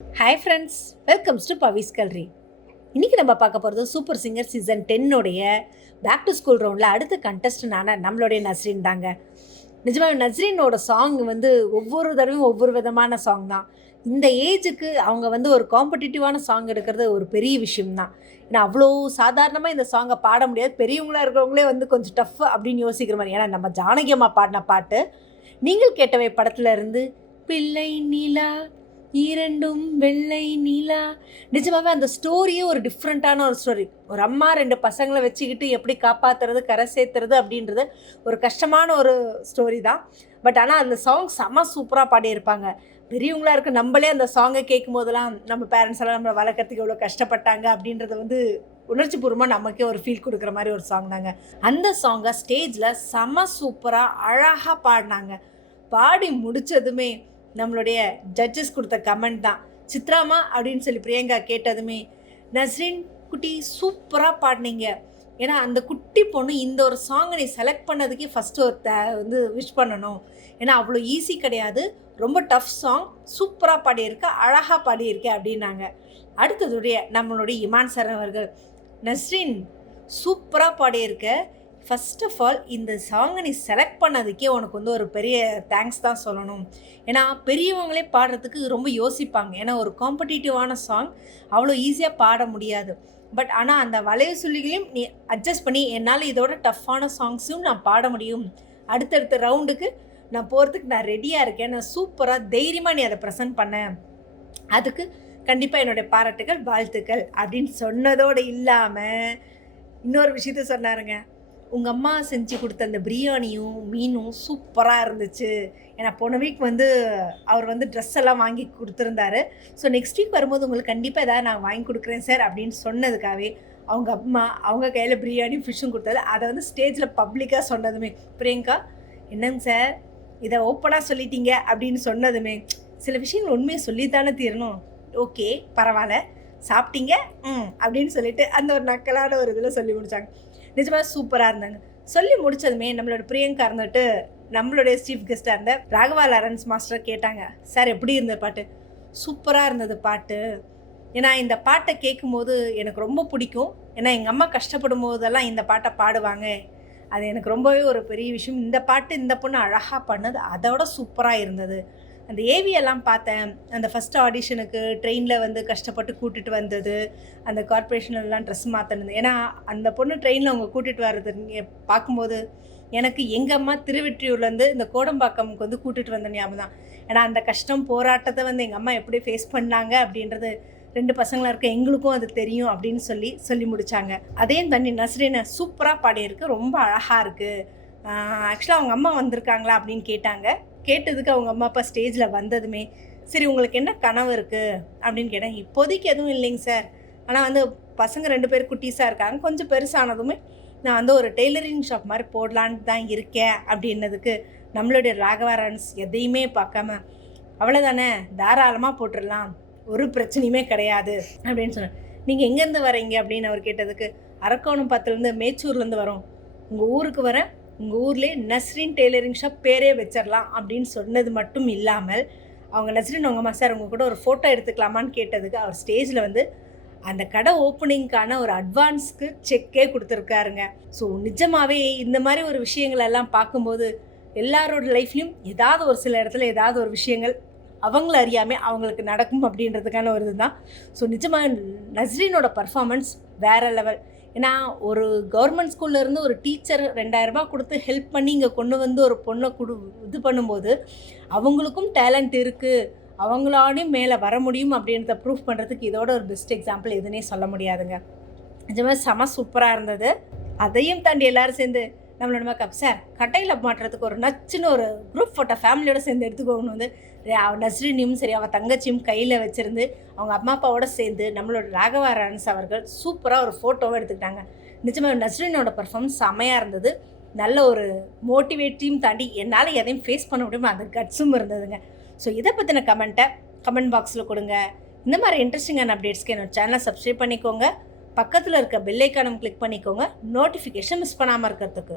Hi friends, welcomes to Pavi's கல்ரி. இன்றைக்கி நம்ம பார்க்க போகிறது super singer season 10 back to school ரவுண்டில் அடுத்த கண்டஸ்டன்டான நம்மளுடைய நஸ்ரீன் தாங்க. நிஜமாக நஸ்ரீனோட சாங் ஒவ்வொரு தடவையும் ஒவ்வொரு விதமான சாங் தான். இந்த ஏஜுக்கு அவங்க ஒரு காம்படிட்டிவான சாங் எடுக்கிறது ஒரு பெரிய விஷயம்தான். ஏன்னா அவ்வளோ சாதாரணமாக இந்த சாங்கை பாட முடியாது. பெரியவங்களாக இருக்கிறவங்களே கொஞ்சம் டஃப் அப்படின்னு யோசிக்கிற மாதிரி. ஏன்னா நம்ம ஜானகி அம்மா பாடின பாட்டு நீங்கள் கேட்டவை படத்தில் இருந்து பிள்ளை நிலா இரண்டும் வெள்ளை நிலா. நிஜமாகவே அந்த ஸ்டோரியே ஒரு டிஃப்ரெண்ட்டான ஒரு ஸ்டோரி. ஒரு அம்மா 2 பசங்களை வச்சுக்கிட்டு எப்படி காப்பாற்றுறது, கரை சேர்த்துறது அப்படின்றது ஒரு கஷ்டமான ஒரு ஸ்டோரி தான். பட் ஆனால் அந்த சாங் செம சூப்பராக பாடியிருப்பாங்க. பெரியவங்களாக இருக்க நம்மளே அந்த சாங்கை கேட்கும் போதெல்லாம் நம்ம பேரண்ட்ஸ் எல்லாம் நம்மளை வளர்க்குறதுக்கு எவ்வளோ கஷ்டப்பட்டாங்க அப்படின்றத உணர்ச்சி பூர்வமாக நமக்கே ஒரு ஃபீல் கொடுக்குற மாதிரி ஒரு சாங் தாங்க. அந்த சாங்கை ஸ்டேஜில் செம சூப்பராக அழகாக பாடினாங்க. பாடி முடித்ததுமே நம்மளுடைய ஜட்ஜஸ் கொடுத்த கமெண்ட் தான், சித்ராமா அப்படின்னு சொல்லி பிரியங்கா கேட்டதுமே, நஸ்ரீன் குட்டி சூப்பராக பாடினீங்க. ஏன்னா அந்த குட்டி பொண்ணு இந்த ஒரு சாங்கை நீ செலக்ட் பண்ணதுக்கே ஃபஸ்ட்டு ஒரு விஷ் பண்ணணும். ஏன்னா அவ்வளோ ஈஸி கிடையாது, ரொம்ப டஃப் சாங், சூப்பராக பாடியிருக்க, அழகாக பாடியிருக்க அப்படின்னாங்க. அடுத்ததுடைய நம்மளுடைய இமான் சார் அவர்கள், நஸ்ரீன் சூப்பராக பாடியிருக்க, ஃபஸ்ட் ஆஃப் ஆல் இந்த சாங்கை நீ செலக்ட் பண்ணதுக்கே உனக்கு ஒரு பெரிய தேங்க்ஸ் தான் சொல்லணும். ஏன்னா பெரியவங்களே பாடுறதுக்கு ரொம்ப யோசிப்பாங்க. ஏன்னா ஒரு காம்படிட்டிவான சாங் அவ்வளோ ஈஸியாக பாட முடியாது. பட் ஆனால் அந்த வளைய சொல்லிகளையும் நீ அட்ஜஸ்ட் பண்ணி என்னால் இதோட டஃப்பான சாங்ஸும் நான் பாட முடியும், அடுத்தடுத்த ரவுண்டுக்கு நான் போகிறதுக்கு நான் ரெடியாக இருக்கேன், நான் சூப்பராக தைரியமாக நீ அதை ப்ரெசென்ட் பண்ணேன், அதுக்கு கண்டிப்பாக என்னுடைய பாராட்டுகள், வாழ்த்துக்கள் அப்படின்னு சொன்னதோடு இல்லாமல் இன்னொரு விஷயத்த சொன்னாருங்க. உங்கள் அம்மா செஞ்சு கொடுத்த அந்த பிரியாணியும் மீனும் சூப்பராக இருந்துச்சு. ஏன்னா போன வீக் அவர் ட்ரெஸ் எல்லாம் வாங்கி கொடுத்துருந்தாரு. ஸோ நெக்ஸ்ட் வீக் வரும்போது உங்களுக்கு கண்டிப்பாக ஏதாவது நான் வாங்கி கொடுக்குறேன் சார் அப்படின்னு சொன்னதுக்காகவே அவங்க அம்மா அவங்க கையில் பிரியாணியும் ஃபிஷ்ஷும் கொடுத்தது அதை ஸ்டேஜில் பப்ளிக்காக சொன்னதுமே, பிரியங்கா என்னங்க சார் இதை ஓப்பனாக சொல்லிட்டீங்க அப்படின்னு சொன்னதுமே, சில விஷயங்கள் உண்மையை சொல்லித்தானே தீரணும், ஓகே பரவாயில்ல சாப்பிட்டீங்க அப்படின்னு சொல்லிட்டு அந்த ஒரு நக்கலான ஒரு இதில் சொல்லி முடித்தாங்க. நிஜமாக சூப்பராக இருந்தாங்க. சொல்லி முடித்ததுமே நம்மளோட பிரியங்கா நம்மளுடைய சீஃப் கெஸ்ட்டாக இருந்த ராகவா லாரன்ஸ் மாஸ்டர் கேட்டாங்க, சார் எப்படி இருந்தது பாட்டு? சூப்பராக இருந்தது பாட்டு. ஏன்னா இந்த பாட்டை கேட்கும்போது எனக்கு ரொம்ப பிடிக்கும். ஏன்னா எங்கள் அம்மா கஷ்டப்படும் போதெல்லாம் இந்த பாட்டை பாடுவாங்க, அது எனக்கு ரொம்பவே ஒரு பெரிய விஷயம். இந்த பாட்டு இந்த பொண்ணு அழகாக பண்ணது அதோட சூப்பராக இருந்தது. அந்த ஏவியெல்லாம் பார்த்தேன். அந்த ஃபஸ்ட்டு ஆடிஷனுக்கு ட்ரெயினில் கஷ்டப்பட்டு கூட்டிகிட்டு வந்தது, அந்த கார்ப்பரேஷன்லாம் ட்ரெஸ் மாற்றினது. ஏன்னா அந்த பொண்ணு ட்ரெயினில் அவங்க கூட்டிகிட்டு வர்றது பார்க்கும்போது எனக்கு எங்கள் அம்மா திருவெற்றியூர்லேருந்து இந்த கோடம்பாக்கமுக்கு கூட்டிகிட்டு வந்த ஞாபகம் தான். ஏன்னா அந்த கஷ்டம் போராட்டத்தை எங்கள் அம்மா எப்படி ஃபேஸ் பண்ணாங்க அப்படின்றது 2 பசங்களாக இருக்க எங்களுக்கும் அது தெரியும் அப்படின்னு சொல்லி முடித்தாங்க. அதையும் தண்ணி நஸ்ரீனை சூப்பராக பாடியிருக்கு, ரொம்ப அழகாக இருக்குது. ஆக்சுவலாக அவங்க அம்மா வந்திருக்காங்களா அப்படின்னு கேட்டதுக்கு அவங்க அம்மா அப்பா ஸ்டேஜில் வந்ததுமே, சரி உங்களுக்கு என்ன கனவு இருக்குது அப்படின்னு கேட்டேன். இப்போதைக்கு எதுவும் இல்லைங்க சார், ஆனால் பசங்க 2 பேர் குட்டீஸாக இருக்காங்க, கொஞ்சம் பெருசானதுமே நான் ஒரு டெய்லரிங் ஷாப் மாதிரி போடலான்னு தான் இருக்கேன் அப்படின்னதுக்கு நம்மளுடைய ராகவாரன்ஸ் எதையுமே பார்க்காம, அவ்வளோதானே தாராளமாக போட்டுடலாம், ஒரு பிரச்சனையுமே கிடையாது அப்படின்னு சொன்னேன். நீங்கள் எங்கேருந்து வரீங்க அப்படின்னு அவர் கேட்டதுக்கு, அரக்கோணம் பத்துலேருந்து மேச்சூர்லேருந்து வரோம், உங்கள் ஊருக்கு வரேன், உங்கள் ஊர்லேயே நஸ்ரீன் டெய்லரிங் ஷாப் பேரே வச்சிடலாம் அப்படின்னு சொன்னது மட்டும் இல்லாமல், அவங்க நஸ்ரீன் அவங்க அம்மா சார் உங்கள் கூட ஒரு ஃபோட்டோ எடுத்துக்கலாமான்னு கேட்டதுக்கு அவர் ஸ்டேஜில் அந்த கடை ஓப்பனிங்க்கான ஒரு அட்வான்ஸ்க்கு செக்கே கொடுத்துருக்காருங்க. ஸோ நிஜமாகவே இந்த மாதிரி ஒரு விஷயங்கள் எல்லாம் பார்க்கும்போது எல்லாரோட லைஃப்லையும் ஏதாவது ஒரு சில இடத்துல ஏதாவது ஒரு விஷயங்கள் அவங்கள அறியாமல் அவங்களுக்கு நடக்கும் அப்படின்றதுக்கான ஒரு இதுதான். ஸோ நிஜமாக நஸ்ரீனோட பர்ஃபார்மன்ஸ் வேறு லெவல். ஏன்னா ஒரு கவர்மெண்ட் ஸ்கூல்லேருந்து ஒரு டீச்சர் 2000 ரூபா கொடுத்து ஹெல்ப் பண்ணி இங்கே கொண்டு ஒரு பொண்ணை இது பண்ணும்போது அவங்களுக்கும் டேலண்ட் இருக்குது, அவங்களாலையும் மேலே வர முடியும் அப்படின்றத ப்ரூஃப் பண்ணுறதுக்கு இதோட ஒரு பெஸ்ட் எக்ஸாம்பிள் எதுனே சொல்ல முடியாதுங்க. நிஜமாக செம சூப்பராக இருந்தது. அதையும் தாண்டி எல்லோரும் சேர்ந்து நம்மளோட மேக்கப் சார் கட்டையில் மாட்டுறதுக்கு ஒரு நச்சுன்னு ஒரு குரூப் ஃபோட்டோ ஃபேமிலியோடு சேர்ந்து எடுத்துக்கோங்கன்னு நஸ்ரீனையும் சரி அவள் தங்கச்சியும் கையில் வச்சுருந்து அவங்க அம்மா அப்பாவோட சேர்ந்து நம்மளோட ராகவா லாரன்ஸ் அவர்கள் சூப்பராக ஒரு ஃபோட்டோவை எடுத்துக்கிட்டாங்க. நிஜமாக நஸ்ரீனோட பர்ஃபார்மன்ஸ் செம்மையாக இருந்தது. நல்ல ஒரு மோட்டிவேட்டையும் தாண்டி என்னால் எதையும் ஃபேஸ் பண்ண முடியுமோ அந்த கட்ஸும் இருந்ததுங்க. ஸோ இதை பற்றின கமெண்ட் பாக்ஸில் கொடுங்க. இந்த மாதிரி இன்ட்ரெஸ்டிங்கான அப்டேட்ஸ்க்கு என்னோட சேனலை சப்ஸ்கிரைப் பண்ணிக்கோங்க, பக்கத்தில் இருக்க பெல் ஐக்கானும் கிளிக் பண்ணிக்கோங்க, நோட்டிஃபிகேஷன் மிஸ் பண்ணாமல் இருக்கிறதுக்கு.